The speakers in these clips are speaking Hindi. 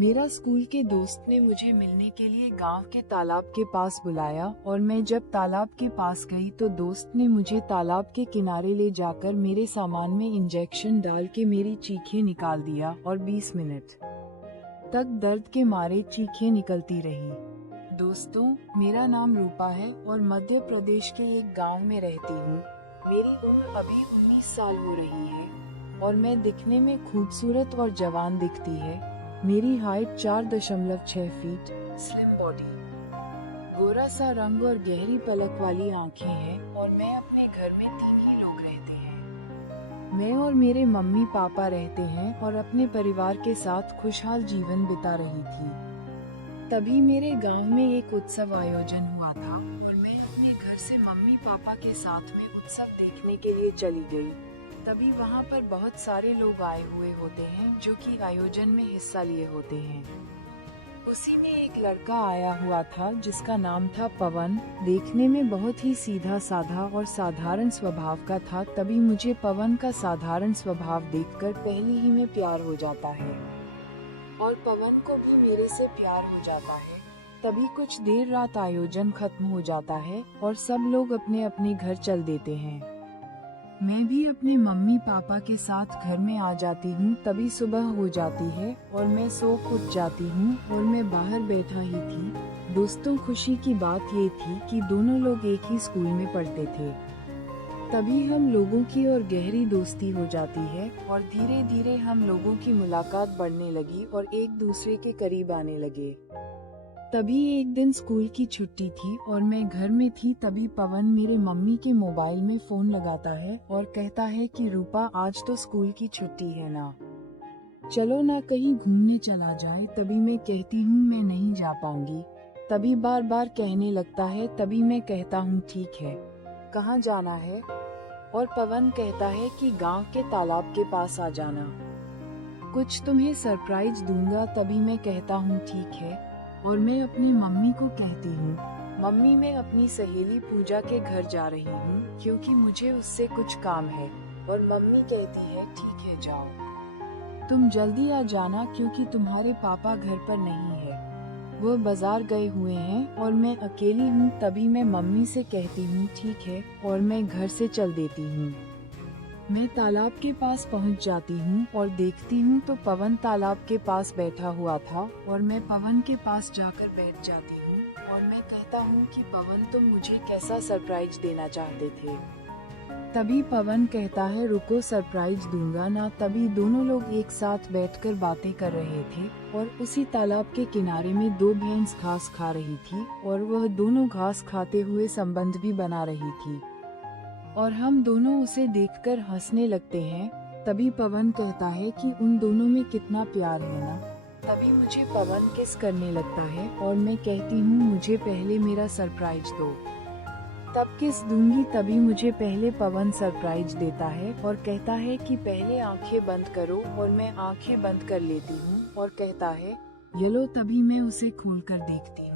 मेरा स्कूल के दोस्त ने मुझे मिलने के लिए गांव के तालाब के पास बुलाया और मैं जब तालाब के पास गई तो दोस्त ने मुझे तालाब के किनारे ले जाकर मेरे सामान में इंजेक्शन डाल के मेरी चीखें निकाल दिया और 20 मिनट तक दर्द के मारे चीखें निकलती रही। दोस्तों, मेरा नाम रूपा है और मध्य प्रदेश के एक गांव में रहती हूँ। मेरी उम्र अभी 19 साल हो रही है और मैं दिखने में खूबसूरत और जवान दिखती है। मेरी हाइट 4.6 फीट, स्लिम बॉडी, गोरा सा रंग और गहरी पलक वाली आंखें हैं और मैं अपने घर में 3 ही लोग रहते हैं। मैं और मेरे मम्मी पापा रहते हैं और अपने परिवार के साथ खुशहाल जीवन बिता रही थी। तभी मेरे गांव में एक उत्सव आयोजन हुआ था और मैं अपने घर से मम्मी पापा के साथ में उत्सव देखने के लिए चली गई। तभी वहाँ पर बहुत सारे लोग आए हुए होते हैं जो कि आयोजन में हिस्सा लिए होते हैं। उसी में एक लड़का आया हुआ था जिसका नाम था पवन। देखने में बहुत ही सीधा साधा और साधारण स्वभाव का था। तभी मुझे पवन का साधारण स्वभाव देखकर पहले ही में प्यार हो जाता है और पवन को भी मेरे से प्यार हो जाता है। तभी कुछ देर रात आयोजन खत्म हो जाता है और सब लोग अपने अपने घर चल देते हैं। मैं भी अपने मम्मी पापा के साथ घर में आ जाती हूँ। तभी सुबह हो जाती है और मैं सो उठ जाती हूँ और मैं बाहर बैठा ही थी। दोस्तों, खुशी की बात ये थी कि दोनों लोग एक ही स्कूल में पढ़ते थे। तभी हम लोगों की और गहरी दोस्ती हो जाती है और धीरे धीरे हम लोगों की मुलाकात बढ़ने लगी और एक दूसरे के करीब आने लगे। तभी एक दिन स्कूल की छुट्टी थी और मैं घर में थी। तभी पवन मेरे मम्मी के मोबाइल में फोन लगाता है और कहता है कि रूपा, आज तो स्कूल की छुट्टी है ना, चलो ना कहीं घूमने चला जाए। तभी मैं कहती हूँ मैं नहीं जा पाऊंगी। तभी बार बार कहने लगता है। तभी मैं कहता हूँ ठीक है, कहाँ जाना है? और पवन कहता है कि गांव के तालाब के पास आ जाना, कुछ तुम्हें सरप्राइज दूंगा। तभी मैं कहता हूँ ठीक है और मैं अपनी मम्मी को कहती हूँ, मम्मी, मैं अपनी सहेली पूजा के घर जा रही हूँ क्योंकि मुझे उससे कुछ काम है। और मम्मी कहती है ठीक है, जाओ, तुम जल्दी आ जाना क्योंकि तुम्हारे पापा घर पर नहीं है, वो बाजार गए हुए हैं और मैं अकेली हूँ। तभी मैं मम्मी से कहती हूँ ठीक है और मैं घर से चल देती हूँ। मैं तालाब के पास पहुंच जाती हूँ और देखती हूँ तो पवन तालाब के पास बैठा हुआ था और मैं पवन के पास जाकर बैठ जाती हूँ और मैं कहता हूँ कि पवन, तुम मुझे कैसा सरप्राइज देना चाहते थे? तभी पवन कहता है रुको, सरप्राइज दूंगा ना। तभी दोनों लोग एक साथ बैठकर बातें कर रहे थे और उसी तालाब के किनारे में 2 भैंस घास खा रही थी और वह दोनों घास खाते हुए संबंध भी बना रही थी और हम दोनों उसे देखकर हंसने लगते हैं। तभी पवन कहता है कि उन दोनों में कितना प्यार है ना। तभी मुझे पवन किस करने लगता है और मैं कहती हूँ मुझे पहले मेरा सरप्राइज दो। तब किस दूंगी। तभी मुझे पहले पवन सरप्राइज देता है और कहता है कि पहले आंखें बंद करो और मैं आंखें बंद कर लेती हूँ और कहता है ये लो। तभी मैं उसे खोलकर देखती हूँ,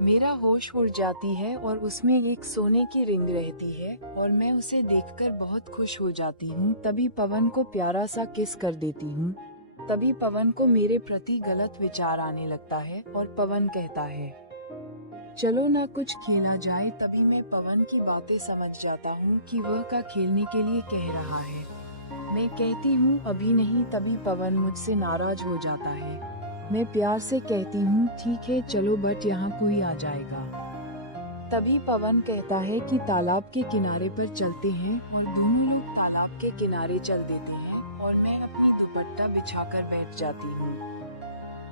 मेरा होश उड़ जाती है और उसमें एक सोने की रिंग रहती है और मैं उसे देखकर बहुत खुश हो जाती हूँ। तभी पवन को प्यारा सा किस कर देती हूँ। तभी पवन को मेरे प्रति गलत विचार आने लगता है और पवन कहता है चलो ना कुछ खेला जाए। तभी मैं पवन की बातें समझ जाता हूँ कि वह का खेलने के लिए कह रहा है। मैं कहती हूँ अभी नहीं। तभी पवन मुझसे नाराज हो जाता है। मैं प्यार से कहती हूँ ठीक है चलो, बट यहाँ कोई आ जाएगा। तभी पवन कहता है कि तालाब के किनारे पर चलते हैं और दोनों लोग तालाब के किनारे चल देते हैं और मैं अपनी दुपट्टा बिछाकर बैठ जाती हूँ।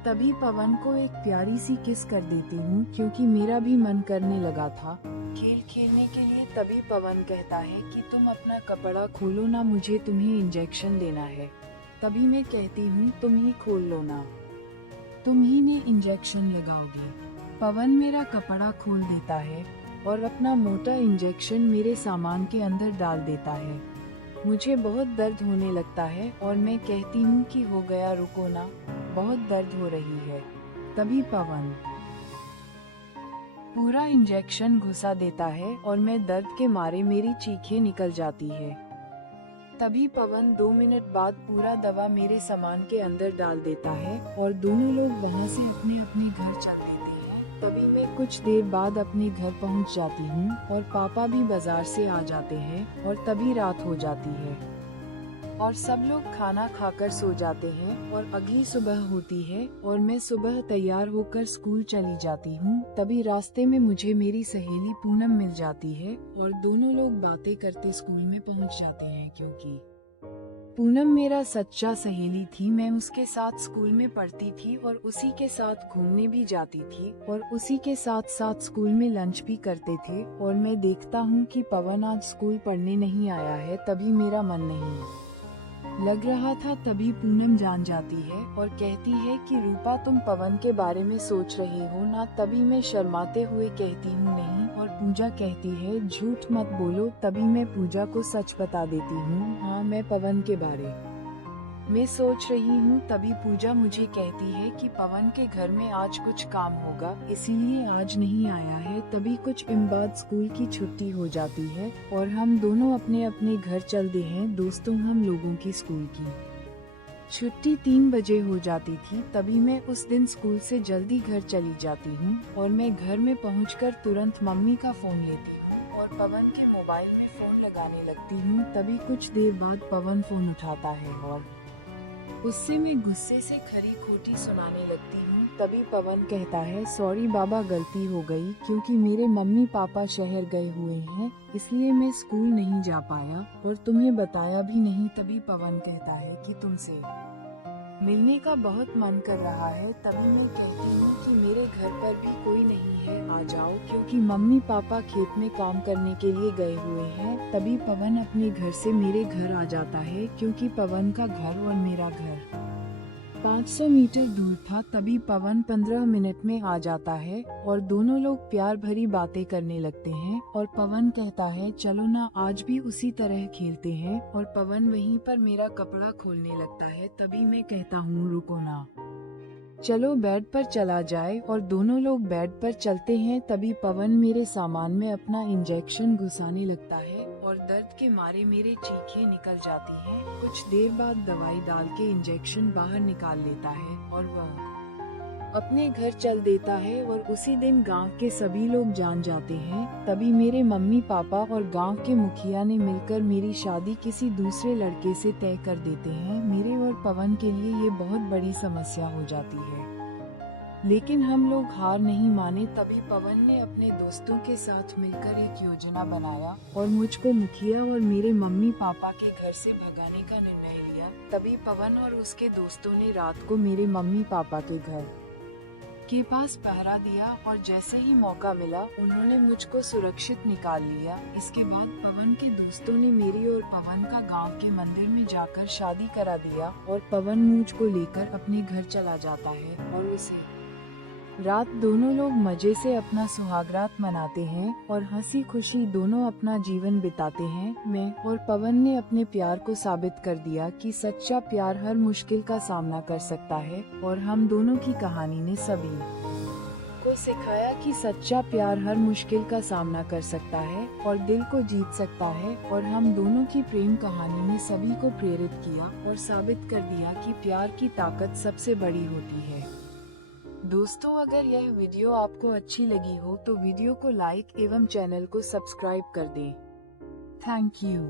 तभी पवन को एक प्यारी सी किस कर देती हूँ क्योंकि मेरा भी मन करने लगा था खेल खेलने के लिए। तभी पवन कहता है कि तुम अपना कपड़ा खोलो ना, मुझे तुम्हें इंजेक्शन देना है। तभी मैं कहती हूँ तुम ही खोल लो ना, तुम ही ने इंजेक्शन लगाओगी। पवन मेरा कपड़ा खोल देता है और अपना मोटा इंजेक्शन मेरे सामान के अंदर डाल देता है। मुझे बहुत दर्द होने लगता है और मैं कहती हूँ कि हो गया, रुको ना, बहुत दर्द हो रही है। तभी पवन पूरा इंजेक्शन घुसा देता है और मैं दर्द के मारे मेरी चीखें निकल जाती है। तभी पवन 2 मिनट बाद पूरा दवा मेरे सामान के अंदर डाल देता है और दोनों लोग वहाँ से अपने अपने घर चल देते हैं। तभी मैं कुछ देर बाद अपने घर पहुँच जाती हूँ और पापा भी बाजार से आ जाते हैं और तभी रात हो जाती है और सब लोग खाना खाकर सो जाते हैं और अगली सुबह होती है और मैं सुबह तैयार होकर स्कूल चली जाती हूँ। तभी रास्ते में मुझे मेरी सहेली पूनम मिल जाती है और दोनों लोग बातें करते स्कूल में पहुँच जाते हैं क्योंकि पूनम मेरा सच्चा सहेली थी। मैं उसके साथ स्कूल में पढ़ती थी और उसी के साथ घूमने भी जाती थी और उसी के साथ साथ स्कूल में लंच भी करते थे। और मैं देखता हूँ कि पवन आज स्कूल पढ़ने नहीं आया है, तभी मेरा मन नहीं लग रहा था। तभी पूनम जान जाती है और कहती है कि रूपा तुम पवन के बारे में सोच रही हो ना। तभी मैं शर्माते हुए कहती हूँ नहीं और पूजा कहती है झूठ मत बोलो। तभी मैं पूजा को सच बता देती हूँ, हाँ मैं पवन के बारे में सोच रही हूँ। तभी पूजा मुझे कहती है कि पवन के घर में आज कुछ काम होगा इसीलिए आज नहीं आया है। तभी कुछ दिन बाद स्कूल की छुट्टी हो जाती है और हम दोनों अपने अपने घर चलते हैं। दोस्तों हम लोगों की स्कूल की छुट्टी 3 बजे हो जाती थी। तभी मैं उस दिन स्कूल से जल्दी घर चली जाती हूँ और मैं घर में पहुँचकर तुरंत मम्मी का फोन लेती हूँ और पवन के मोबाइल में फोन लगाने लगती हूँ। तभी कुछ देर बाद पवन फोन उठाता है और उससे मैं गुस्से से खरी खोटी सुनाने लगती हूँ। तभी पवन कहता है सॉरी बाबा गलती हो गई क्योंकि मेरे मम्मी पापा शहर गए हुए हैं इसलिए मैं स्कूल नहीं जा पाया और तुम्हें बताया भी नहीं। तभी पवन कहता है कि तुमसे मिलने का बहुत मन कर रहा है। तभी मैं कहती हूँ कि मेरे घर पर भी कोई नहीं है, आ जाओ क्योंकि मम्मी पापा खेत में काम करने के लिए गए हुए हैं। तभी पवन अपने घर से मेरे घर आ जाता है क्योंकि पवन का घर और मेरा घर 500 मीटर दूर था। तभी पवन 15 मिनट में आ जाता है और दोनों लोग प्यार भरी बातें करने लगते हैं और पवन कहता है चलो ना आज भी उसी तरह खेलते हैं और पवन वहीं पर मेरा कपड़ा खोलने लगता है। तभी मैं कहता हूँ रुको ना, चलो बेड पर चला जाए और दोनों लोग बेड पर चलते हैं। तभी पवन मेरे सामान में अपना इंजेक्शन घुसाने लगता है और दर्द के मारे मेरे चीखें निकल जाती हैं। कुछ देर बाद दवाई डाल के इंजेक्शन बाहर निकाल लेता है और वह अपने घर चल देता है और उसी दिन गांव के सभी लोग जान जाते हैं। तभी मेरे मम्मी पापा और गांव के मुखिया ने मिलकर मेरी शादी किसी दूसरे लड़के से तय कर देते हैं। मेरे और पवन के लिए ये बहुत बड़ी समस्या हो जाती है लेकिन हम लोग हार नहीं माने। तभी पवन ने अपने दोस्तों के साथ मिलकर एक योजना बनाया और मुझको मुखिया और मेरे मम्मी पापा के घर से भगाने का निर्णय लिया। तभी पवन और उसके दोस्तों ने रात को मेरे मम्मी पापा के घर के पास पहरा दिया और जैसे ही मौका मिला उन्होंने मुझको सुरक्षित निकाल लिया। इसके बाद पवन के दोस्तों ने मेरी और पवन का गांव के मंदिर में जाकर शादी करा दिया और पवन मुझको लेकर अपने घर चला जाता है और उसे रात दोनों लोग मजे से अपना सुहागरात मनाते हैं और हंसी खुशी दोनों अपना जीवन बिताते हैं। मैं और पवन ने अपने प्यार को साबित कर दिया कि सच्चा प्यार हर मुश्किल का सामना कर सकता है और हम दोनों की कहानी ने सभी को सिखाया कि सच्चा प्यार हर मुश्किल का सामना कर सकता है और दिल को जीत सकता है। और हम दोनों की प्रेम कहानी ने सभी को प्रेरित किया और साबित कर दिया कि प्यार की ताकत सबसे बड़ी होती है। दोस्तों अगर यह वीडियो आपको अच्छी लगी हो तो वीडियो को लाइक एवं चैनल को सब्सक्राइब कर दें। Thank you.